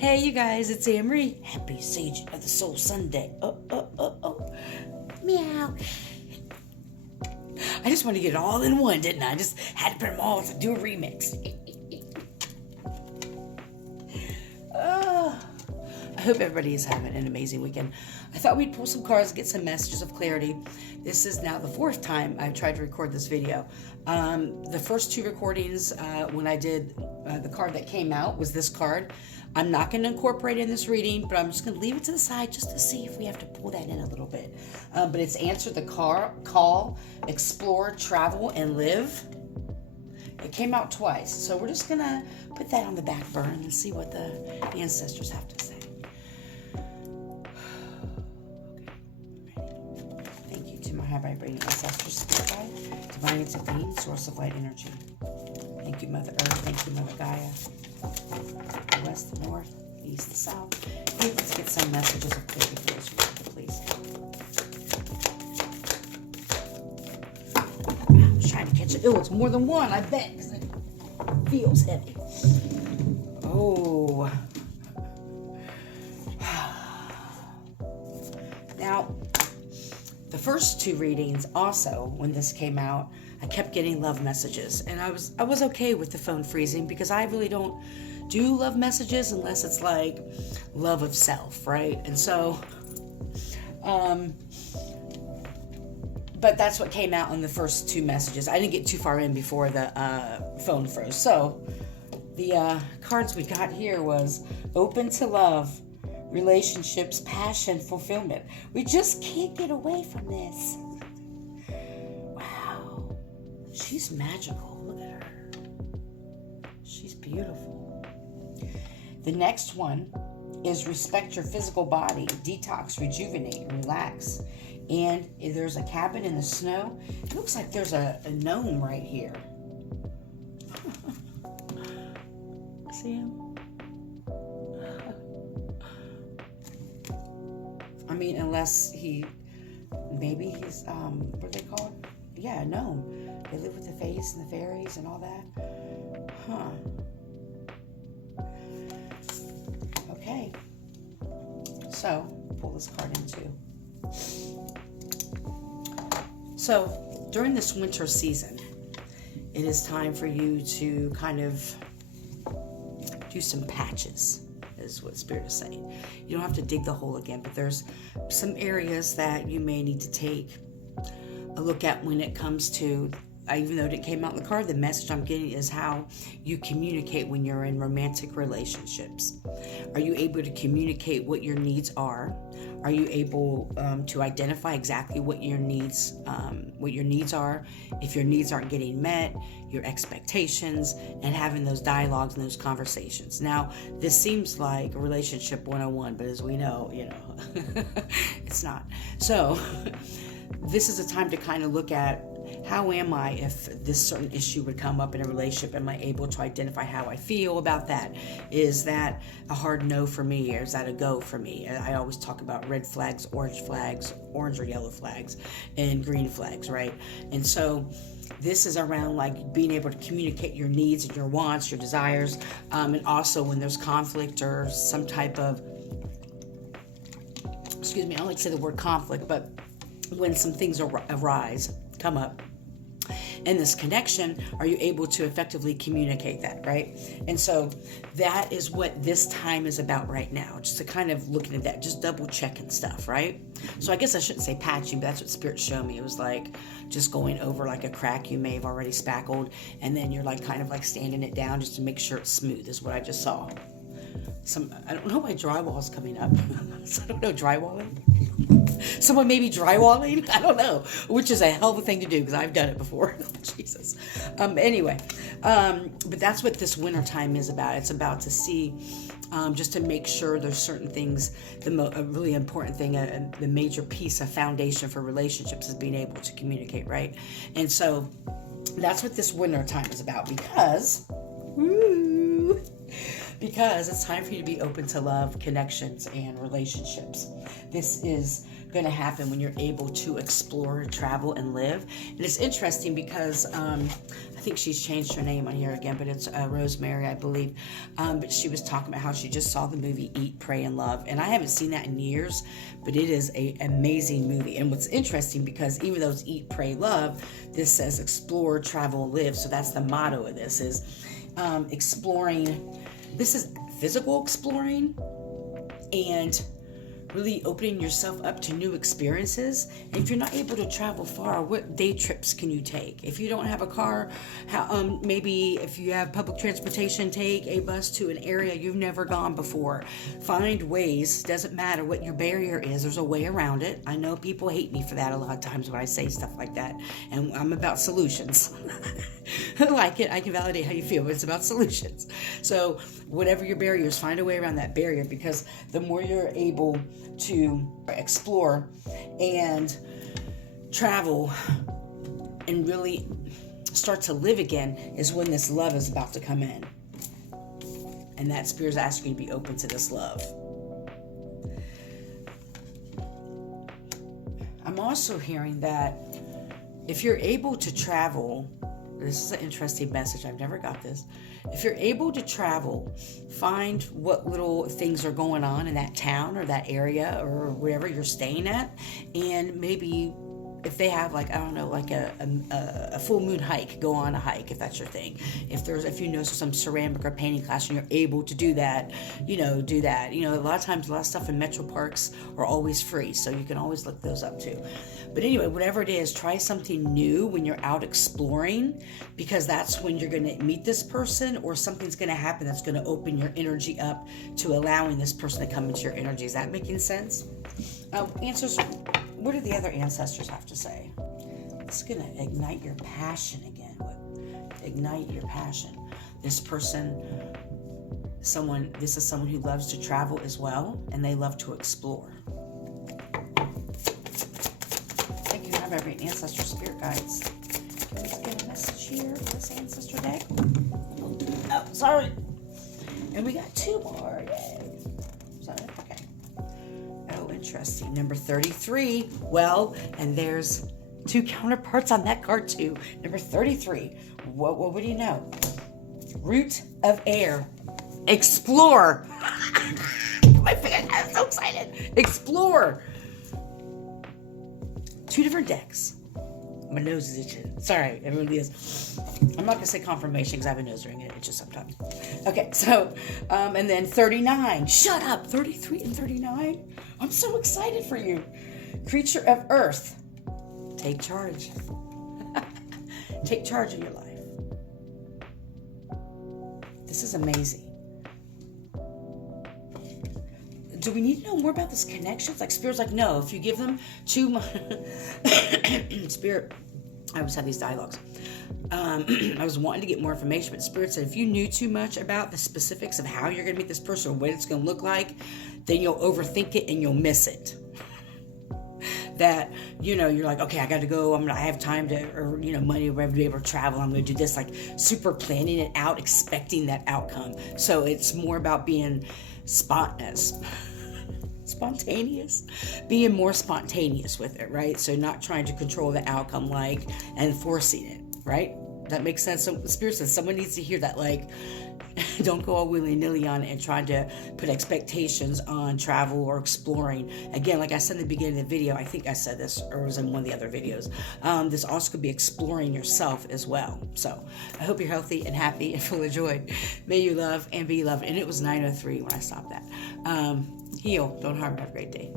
Hey, you guys, it's Anne-Marie. Happy Sage of the Soul Sunday. Oh. Meow. I just want to get it all in one, didn't I? I just had to put them all to do a remix. I hope everybody is having an amazing weekend. I thought we'd pull some cards and get some messages of clarity. This is now the fourth time I've tried to record this video. The first two recordings, when I did the card that came out, was this card. I'm not going to incorporate it in this reading, but I'm just going to leave it to the side just to see if we have to pull that in a little bit. But it's answer the call, explore, travel, and live. It came out twice, so we're just going to put that on the back burner and see what the ancestors have to say. Thank you to my high vibrating ancestors, spirit guide, divine intervene, source of light energy. Thank you, Mother Earth. Thank you, Mother Gaia. The west, the north, the east, the south. Hey, let's get some messages of clarity for this please. I was trying to catch it. Oh, it's more than one, I bet, because it feels heavy. Oh. Now, the first two readings also, when this came out, I kept getting love messages, and I was okay with the phone freezing because I really don't do love messages unless it's like love of self, right? And so, but that's what came out in the first two messages. I didn't get too far in before the phone froze. So the cards we got here was open to love, relationships, passion, fulfillment. We just can't get away from this. Wow. She's magical. Look at her. She's beautiful. The next one is respect your physical body, detox, rejuvenate, relax. And there's a cabin in the snow. It looks like there's a gnome right here. See him? I mean, unless maybe he's, what are they called? Yeah, a gnome. They live with the fays and the fairies and all that. Huh. Okay. So, pull this card in too. So, during this winter season, it is time for you to kind of do some patches, is what Spirit is saying. You don't have to dig the hole again, but there's some areas that you may need to take a look at when it comes to, even though it came out in the card, the message I'm getting is how you communicate when you're in romantic relationships. Are you able to communicate what your needs are? Are you able to identify exactly what your needs are? If your needs aren't getting met, your expectations, and having those dialogues and those conversations. Now, this seems like a relationship 101, but as we know, it's not. So, this is a time to kind of look at, how am I if this certain issue would come up in a relationship? Am I able to identify how I feel about that? Is that a hard no for me, or is that a go for me? I always talk about red flags, orange or yellow flags, and green flags, right? And so this is around like being able to communicate your needs and your wants, your desires, and also when there's conflict or some type of, I don't like to say the word conflict, but when some things come up in this connection, are you able to effectively communicate that, right? And so that is what this time is about right now, just to kind of looking at that, just double checking stuff, right? So I guess I shouldn't say patching, but that's what Spirit showed me. It was like just going over like a crack you may have already spackled, and then you're like kind of like sanding it down just to make sure it's smooth, is what I just saw. I don't know why drywall is coming up. So I don't know, drywalling? Someone may be drywalling? I don't know. Which is a hell of a thing to do because I've done it before. Jesus. Anyway, but that's what this winter time is about. It's about to see, just to make sure there's certain things, a really important thing, the major piece of foundation for relationships is being able to communicate, right? And so that's what this winter time is about because, because it's time for you to be open to love, connections, and relationships. This is going to happen when you're able to explore, travel, and live. And it's interesting because I think she's changed her name on here again, but it's Rosemary, I believe. But she was talking about how she just saw the movie Eat, Pray, and Love. And I haven't seen that in years, but it is an amazing movie. And what's interesting, because even though it's Eat, Pray, Love, this says explore, travel, live. So that's the motto of this, is exploring. This is physical exploring and really opening yourself up to new experiences. And if you're not able to travel far, what day trips can you take? If you don't have a car, maybe if you have public transportation, take a bus to an area you've never gone before. Find ways. Doesn't matter what your barrier is, there's a way around it. I know people hate me for that a lot of times when I say stuff like that, and I'm about solutions. I like it. I can validate how you feel, but it's about solutions. So whatever your barrier is, find a way around that barrier, because the more you're able to explore and travel and really start to live again is when this love is about to come in. And that Spirit's asking you to be open to this love. I'm also hearing that if you're able to travel, this is an interesting message. I've never got this. If you're able to travel, find what little things are going on in that town or that area or wherever you're staying at, and maybe if they have a full moon hike, go on a hike if that's your thing. If you know some ceramic or painting class and you're able to do that, do that. A lot of stuff in metro parks are always free, so you can always look those up too. But anyway, whatever it is, try something new when you're out exploring, because that's when you're going to meet this person, or something's going to happen that's going to open your energy up to allowing this person to come into your energy. Is that making sense? Answers. What do the other ancestors have to say? It's going to ignite your passion again. Ignite your passion. This is someone who loves to travel as well, and they love to explore. Thank you, have every ancestor spirit guides. Let's get a message here for this ancestor deck. Oh, sorry. And we got 2 more. Yay. Sorry. Okay. Oh, interesting. Number 33. Well, and there's 2 counterparts on that card too. Number 33. What do you know? Root of air. Explore. My fingers, I'm so excited. Explore. 2 different decks. My nose is itching. Sorry, it really is. I'm not going to say confirmation because I have a nose ring and it itches sometimes. Okay, so, and then 39. Shut up. 33 and 39. I'm so excited for you. Creature of Earth. Take charge. Take charge of your life. This is amazing. Do we need to know more about this connections? Like, Spirit's like, no, if you give them too much. Spirit, I always have these dialogues. I was wanting to get more information, but Spirit said if you knew too much about the specifics of how you're going to meet this person or what it's going to look like, then you'll overthink it and you'll miss it. That, you're like, okay, I got to go. I have time to, or, money or whatever to be able to travel. I'm going to do this, like super planning it out, expecting that outcome. So it's more about being spontaneous, being more spontaneous with it, right? So not trying to control the outcome, and forcing it, right? That makes sense. So Spirit says someone needs to hear that, don't go all willy-nilly on it and try to put expectations on travel or exploring. Again, like I said in the beginning of the video, I think I said this, or it was in one of the other videos, this also could be exploring yourself as well. So I hope you're healthy and happy and full of joy. May you love and be loved. And it was 9:03 when I stopped that. Heal, don't harm, have a great day.